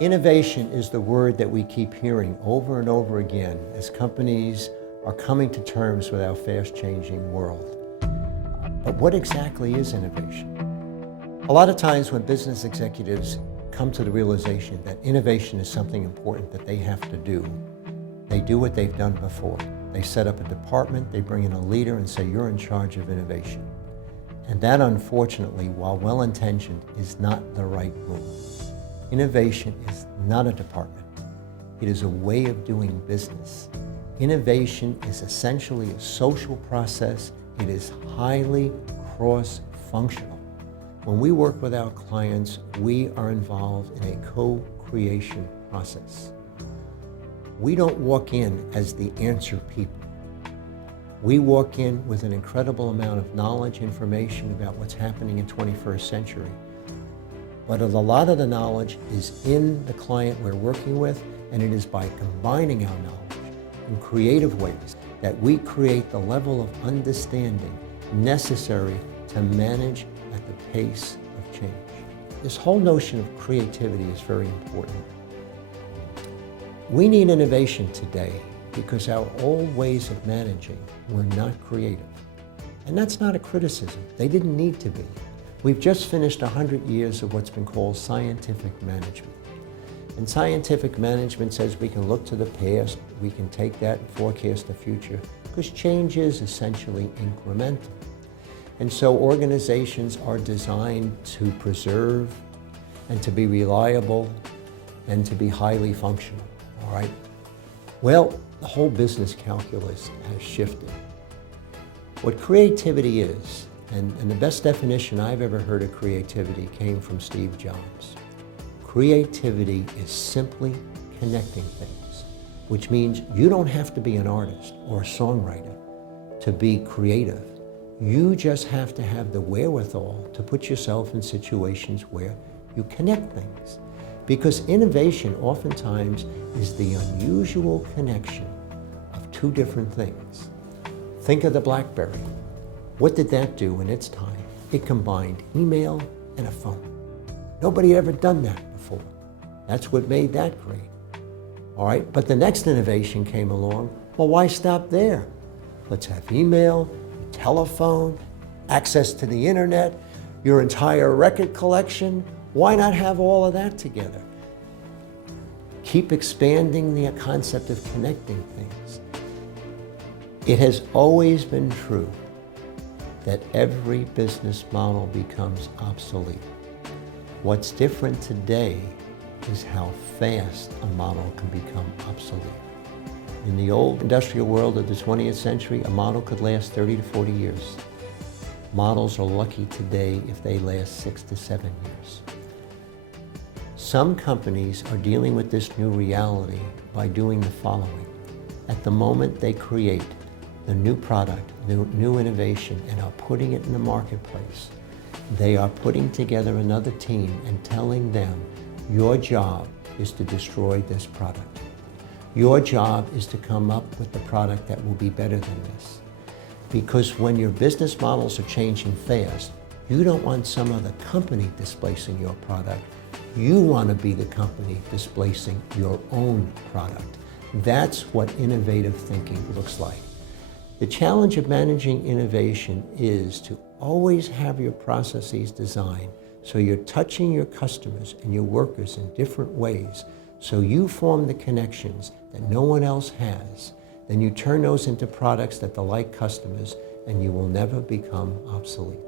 Innovation is the word that we keep hearing over and over again as companies are coming to terms with our fast-changing world. But what exactly is innovation? A lot of times when business executives come to the realization that innovation is something important that they have to do, they do what they've done before. They set up a department, they bring in a leader and say, you're in charge of innovation. And that, unfortunately, while well-intentioned, is not the right move. Innovation is not a department. It is a way of doing business. Innovation is essentially a social process. It is highly cross-functional. When we work with our clients, we are involved in a co-creation process. We don't walk in as the answer people. We walk in with an incredible amount of knowledge, information about what's happening in 21st century. But a lot of the knowledge is in the client we're working with, and it is by combining our knowledge in creative ways that we create the level of understanding necessary to manage at the pace of change. This whole notion of creativity is very important. We need innovation today because our old ways of managing were not creative. And that's not a criticism. They didn't need to be. We've just finished 100 years of what's been called scientific management. And scientific management says we can look to the past, we can take that and forecast the future, because change is essentially incremental. And so organizations are designed to preserve and to be reliable and to be highly functional, all right? Well, the whole business calculus has shifted. What creativity is, and the best definition I've ever heard of creativity came from Steve Jobs. Creativity is simply connecting things, which means you don't have to be an artist or a songwriter to be creative. You just have to have the wherewithal to put yourself in situations where you connect things. Because innovation oftentimes is the unusual connection of two different things. Think of the BlackBerry. What did that do in its time? It combined email and a phone. Nobody had ever done that before. That's what made that great. All right, but the next innovation came along. Well, why stop there? Let's have email, telephone, access to the internet, your entire record collection. Why not have all of that together? Keep expanding the concept of connecting things. It has always been true that every business model becomes obsolete. What's different today is how fast a model can become obsolete. In the old industrial world of the 20th century, a model could last 30 to 40 years. Models are lucky today if they last 6 to 7 years. Some companies are dealing with this new reality by doing the following. At the moment they create the new product, new innovation, and are putting it in the marketplace, they are putting together another team and telling them, your job is to destroy this product. Your job is to come up with the product that will be better than this. Because when your business models are changing fast, you don't want some other company displacing your product. You want to be the company displacing your own product. That's what innovative thinking looks like. The challenge of managing innovation is to always have your processes designed so you're touching your customers and your workers in different ways, so you form the connections that no one else has. Then you turn those into products that delight customers, and you will never become obsolete.